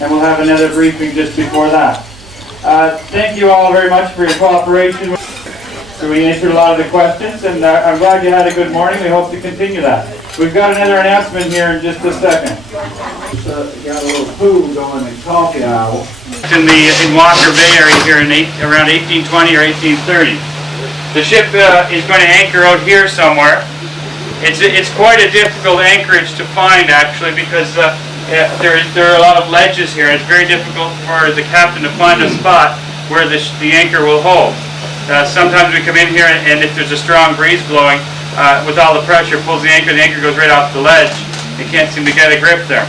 and we'll have another briefing just before that. Thank you all very much for your cooperation. So we answered a lot of the questions, and I'm glad you had a good morning. We hope to continue that. We've got another announcement here in just a second. Got a little food going in coffee aisle. In Walker Bay area here in around 1820 or 1830. The ship is going to anchor out here somewhere. It's quite a difficult anchorage to find actually, because there are a lot of ledges here. It's very difficult for the captain to find a spot where the anchor will hold. Sometimes we come in here and if there's a strong breeze blowing, with all the pressure pulls the anchor goes right off the ledge. You can't seem to get a grip there.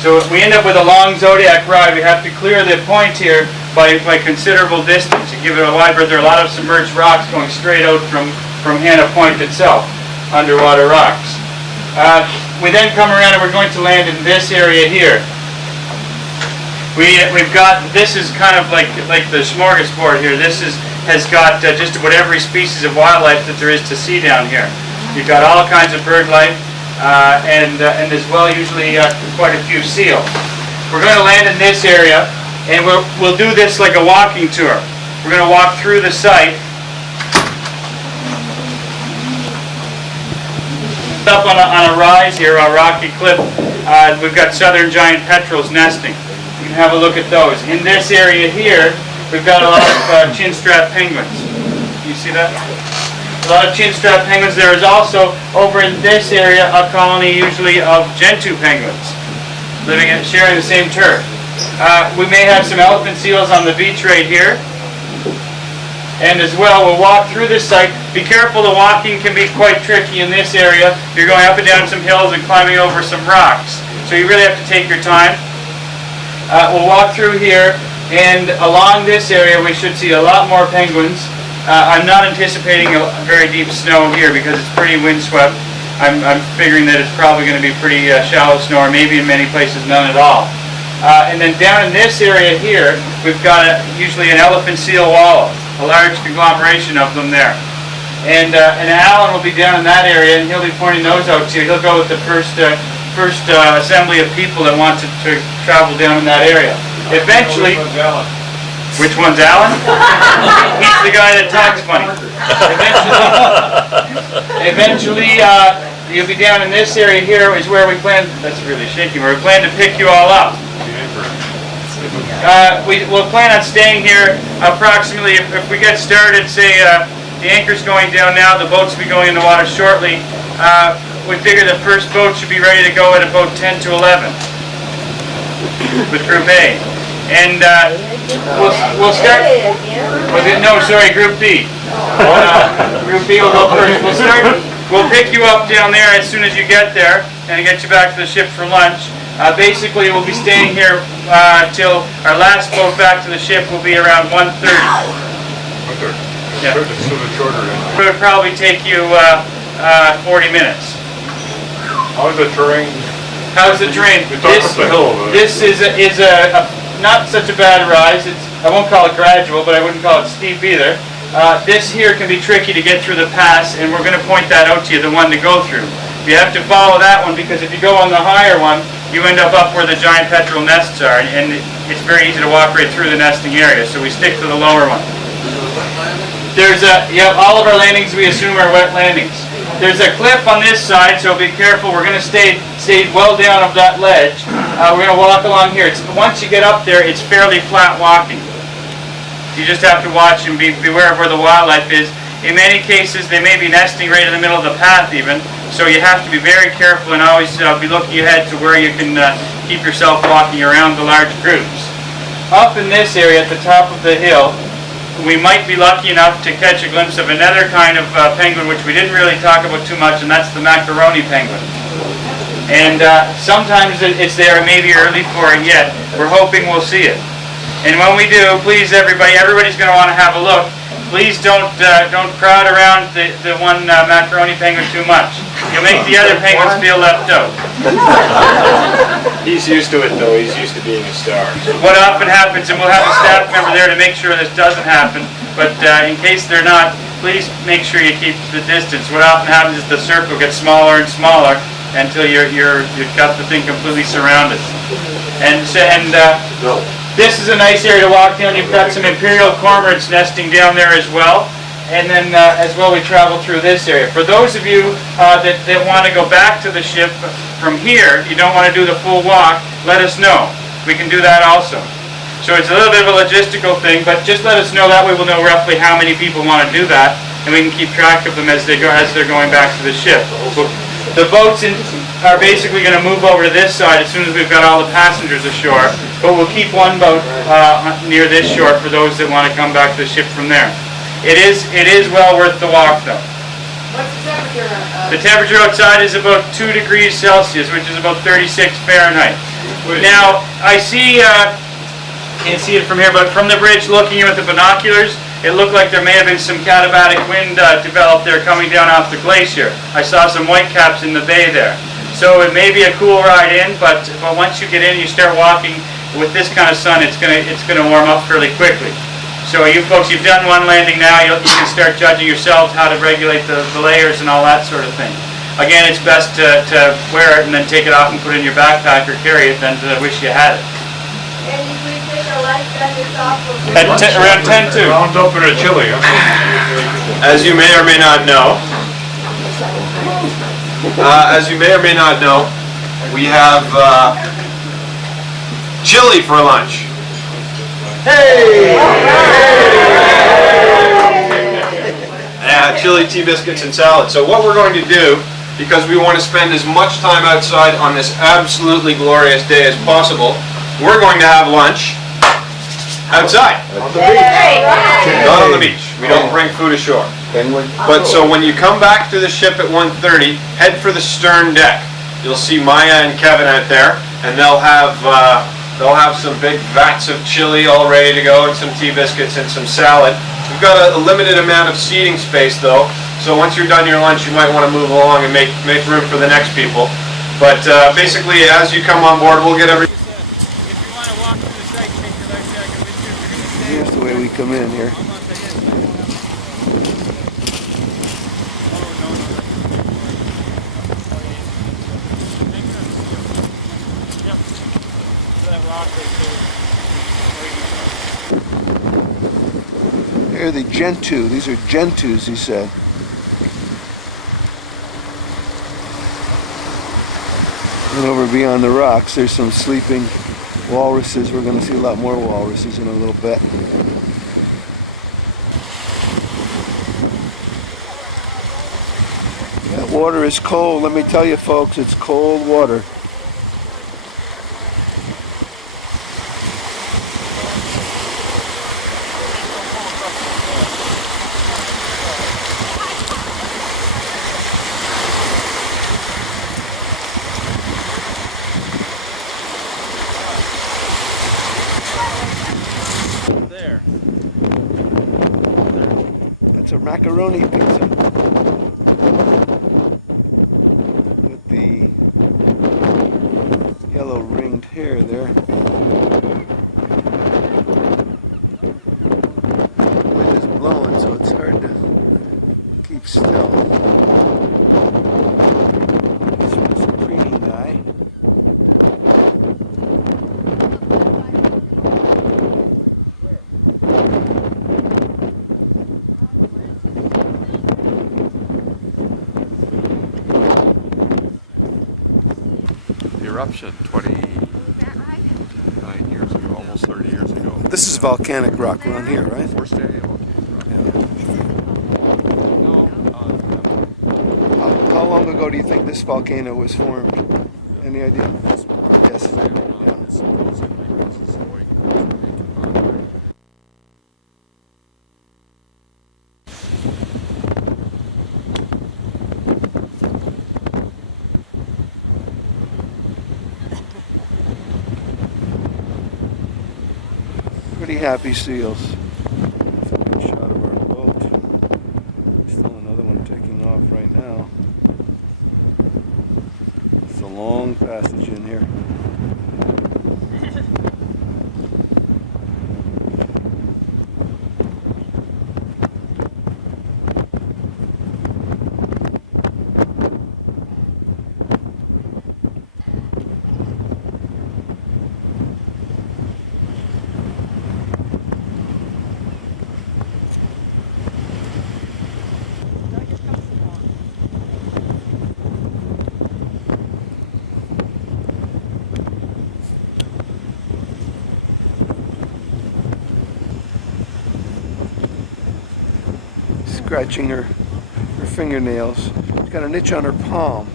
So if we end up with a long Zodiac ride, we have to clear the point here by considerable distance and give it a wide berth. There are a lot of submerged rocks going straight out from Hannah Point itself, underwater rocks. We then come around and we're going to land in this area here. We've got, this is kind of like the smorgasbord here. This has got just about every species of wildlife that there is to see down here. You've got all kinds of bird life, and as well usually quite a few seal. We're going to land in this area, and we'll do this like a walking tour. We're going to walk through the site. Up on a rise here, a rocky cliff, we've got southern giant petrels nesting. You can have a look at those. In this area here, we've got a lot of chinstrap penguins. You see that? A lot of chinstrap penguins. There is also, over in this area, a colony usually of gentoo penguins living and sharing the same turf. We may have some elephant seals on the beach right here. And as well, we'll walk through this site. Be careful, the walking can be quite tricky in this area. You're going up and down some hills and climbing over some rocks. So you really have to take your time. We'll walk through here, and along this area we should see a lot more penguins. I'm not anticipating a very deep snow here because it's pretty windswept. I'm figuring that it's probably going to be pretty shallow snow, or maybe in many places none at all. And then down in this area here, we've got usually an elephant seal wallow, a large conglomeration of them there. And Alan will be down in that area, and he'll be pointing those out to you. He'll go with the first assembly of people that want to travel down in that area. Eventually, which one's Alan? He's the guy that talks funny. Eventually, you'll be down in this area here is where we plan. That's really shaky. Where we plan to pick you all up. We'll plan on staying here approximately. If we get started, say the anchor's going down now, the boats will be going in the water shortly. We figure the first boat should be ready to go at about 10 to 11 with Group A. And we'll start. No, sorry, Group B. Group B will go first. We'll pick you up down there as soon as you get there and get you back to the ship for lunch. Basically, we'll be staying here till our last boat back to the ship will be around 1:30. 1:30. Yeah. So the shorter end. It would probably take you 40 minutes. How's the terrain? How's the terrain? This is a not such a bad rise. I won't call it gradual, but I wouldn't call it steep either. This here can be tricky to get through the pass, and we're going to point that out to you, the one to go through. You have to follow that one, because if you go on the higher one, you end up where the giant petrel nests are, and it's very easy to walk right through the nesting area, so we stick to the lower one. All of our landings we assume are wet landings. There's a cliff on this side, so be careful. We're going to stay well down of that ledge. We're going to walk along here. Once you get up there, it's fairly flat walking. You just have to watch and beware of where the wildlife is. In many cases, they may be nesting right in the middle of the path even, so you have to be very careful and always be looking ahead to where you can keep yourself walking around the large groups. Up in this area at the top of the hill, we might be lucky enough to catch a glimpse of another kind of penguin which we didn't really talk about too much, and that's the macaroni penguin. And sometimes it's there, it may be early for it yet. We're hoping we'll see it. And when we do, please everybody's going to want to have a look. Please don't crowd around the one macaroni penguin too much. You'll make the other penguins feel left out. He's used to it though, he's used to being a star. What often happens, and we'll have a staff member there to make sure this doesn't happen, but in case they're not, please make sure you keep the distance. What often happens is the circle gets smaller and smaller until you've got the thing completely surrounded. This is a nice area to walk down. You've got some imperial cormorants nesting down there as well. And then as well we travel through this area. For those of you that want to go back to the ship from here, you don't want to do the full walk, let us know. We can do that also. So it's a little bit of a logistical thing, but just let us know, that way we'll know roughly how many people want to do that, and we can keep track of them as they're going back to the ship. The boats are basically going to move over to this side as soon as we've got all the passengers ashore, but we'll keep one boat near this shore for those that want to come back to the ship from there. It is well worth the walk though. What's the temperature? The temperature outside is about 2 degrees Celsius, which is about 36 Fahrenheit. Now, I see, can't see it from here, but from the bridge looking in with the binoculars, it looked like there may have been some katabatic wind developed there coming down off the glacier. I saw some whitecaps in the bay there. So it may be a cool ride in, but once you get in, you start walking with this kind of sun, it's gonna warm up fairly quickly. So you folks, you've done one landing now, you can start judging yourselves how to regulate the layers and all that sort of thing. Again, it's best to wear it and then take it off and put it in your backpack or carry it than to wish you had it. And if we take a light jacket off of Around 10 to. Round up in a chili, huh? As you may or may not know, we have chili for lunch. Hey! Yeah, chili, tea biscuits, and salad. So what we're going to do, because we want to spend as much time outside on this absolutely glorious day as possible, we're going to have lunch outside. On the beach. Not on the beach. We don't bring food ashore. But so when you come back to the ship at 1:30, head for the stern deck. You'll see Maya and Kevin out there, and they'll have some big vats of chili all ready to go, and some tea biscuits and some salad. We've got a limited amount of seating space though, so once you're done your lunch, you might want to move along and make room for the next people. But basically, as you come on board, we'll get every. Here's the way we come in here. Here are the Gentoo. These are Gentoos, he said. And over beyond the rocks, there's some sleeping walruses. We're going to see a lot more walruses in a little bit. That water is cold. Let me tell you, folks, it's cold water. There. It's a macaroni pizza with the yellow ringed hair there. The wind is blowing, so it's hard to keep still. This one's a preening guy. Eruption 29 years ago, almost 30 years ago. This is volcanic rock around here, right? First day of volcanic rock. How long ago do you think this volcano was formed? Any idea? Yes. Yeah. Pretty happy seals. That's a good shot of our boat. Still another one taking off right now. It's a long passage in here. scratching her fingernails. She's got an itch on her palm.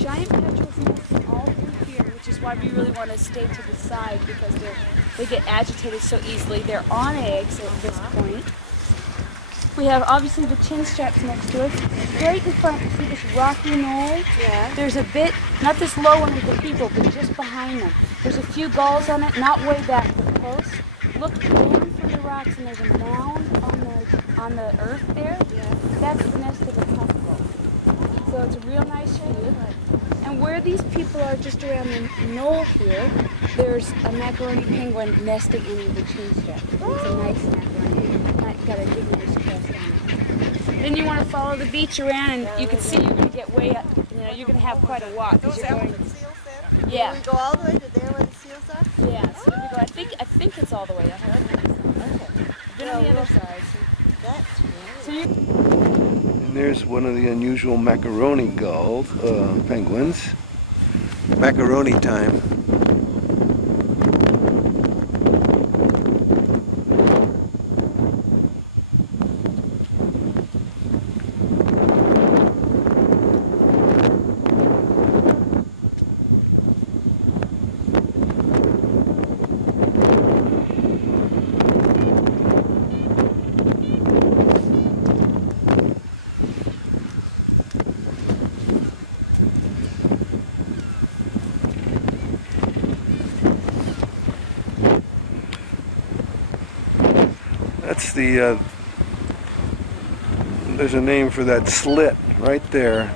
Giant petrels nest all through here, which is why we really want to stay to the side because they get agitated so easily. They're on eggs at this point. We have obviously the chin straps next to us. Right in front, see this rocky knoll? Yeah. There's a bit, not this low one with the people, but just behind them. There's a few gulls on it, not way back, but close. Look down from the rocks and there's a mound on the earth there. Yeah. That's the nest of a puff gull. So it's a real nice view. And where these people are just around the knoll here, there's a macaroni penguin nesting in the chin strap. It's a nice macaroni. Got a big nice crest on it. Then you want to follow the beach around and you can see you're going to get way up. You know, you're going to have quite a walk. Is You're that going, where the seals there? yeah. We go all the way to there where the seals are? Yeah, so we go, I think it's all the way up. I've been on the other side. That's great. So you And there's one of the unusual macaroni gulls, penguins. Macaroni time. That's the, there's a name for that slit right there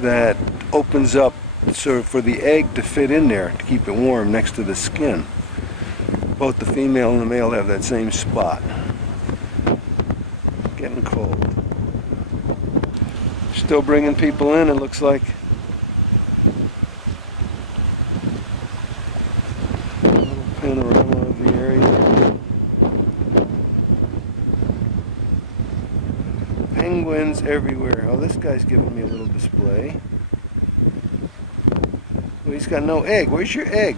that opens up so for the egg to fit in there to keep it warm next to the skin. Both the female and the male have that same spot. Getting cold. Still bringing people in, it looks like. A little panorama of the area. Penguins everywhere. Oh, this guy's giving me a little display. Well, he's got no egg. Where's your egg?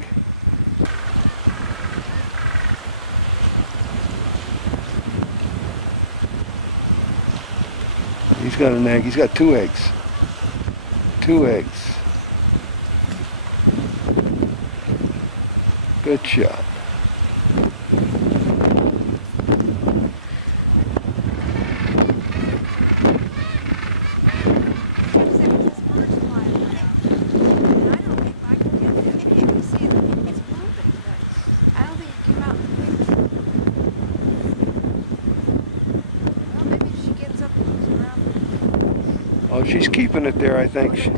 He's got an egg. He's got 2 eggs. 2 eggs. Good shot. Oh, she's keeping it there, I think.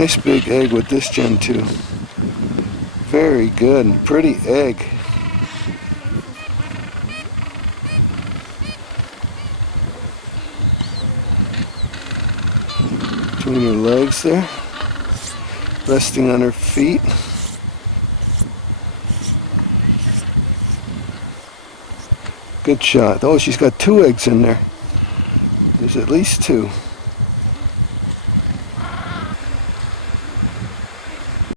Nice big egg with this Gen 2. Very good. Pretty egg. Between her legs there. Resting on her feet. Good shot. Oh, she's got 2 eggs in there. There's at least 2.